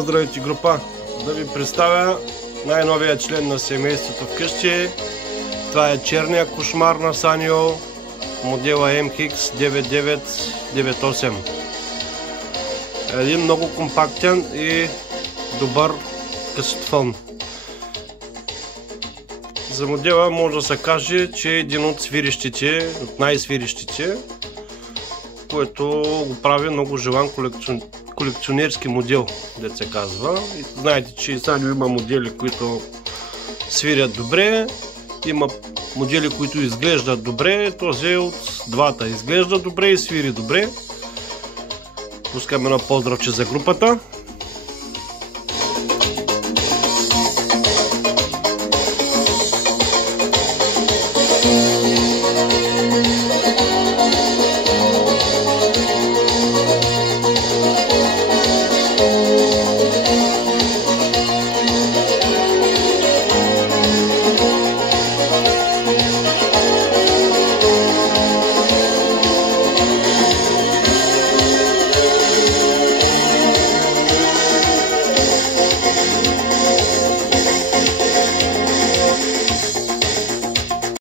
Здравейте, група! Да ви представя най-новия член на семейството вкъщи. Това е черния кошмар на Санио, модела MX9998. Един много компактен и добър касетофон. За модела може да се каже, че е един от свирищите, от най-свирищите, което го прави много желан колекционерски модел, дето се казва. И знаете, че Санио има модели, които свирят добре, има модели, които изглеждат добре. Този е от двата. Изглежда добре и свири добре. Пускаме едно поздравче за групата.